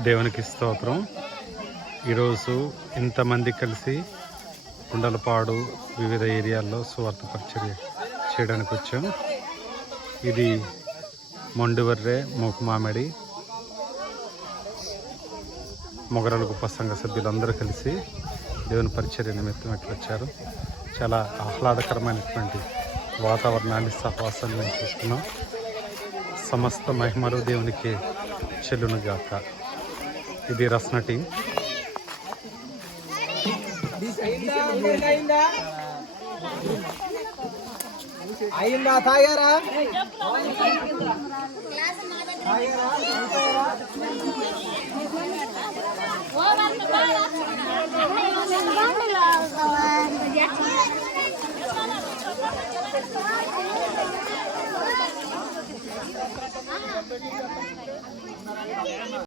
దేవునికి స్తోత్రం. ఈరోజు ఇంతమంది కలిసి కుండలపాడు వివిధ ఏరియాల్లో సువార్త పరిచర్య చేయడానికి వచ్చాం. ఇది మొండివర్రె మూకుమామిడి మొగరలుగుప్ప సంఘ సభ్యులందరూ కలిసి దేవుని పరిచర్య నిమిత్తం ఇట్లా వచ్చారు. చాలా ఆహ్లాదకరమైనటువంటి వాతావరణాన్ని సహవాసాన్ని మేము చూసుకున్నాం. సమస్త మహిమలు దేవునికి చెల్లునుగాక. ఇది రస్న టీం. తాగారా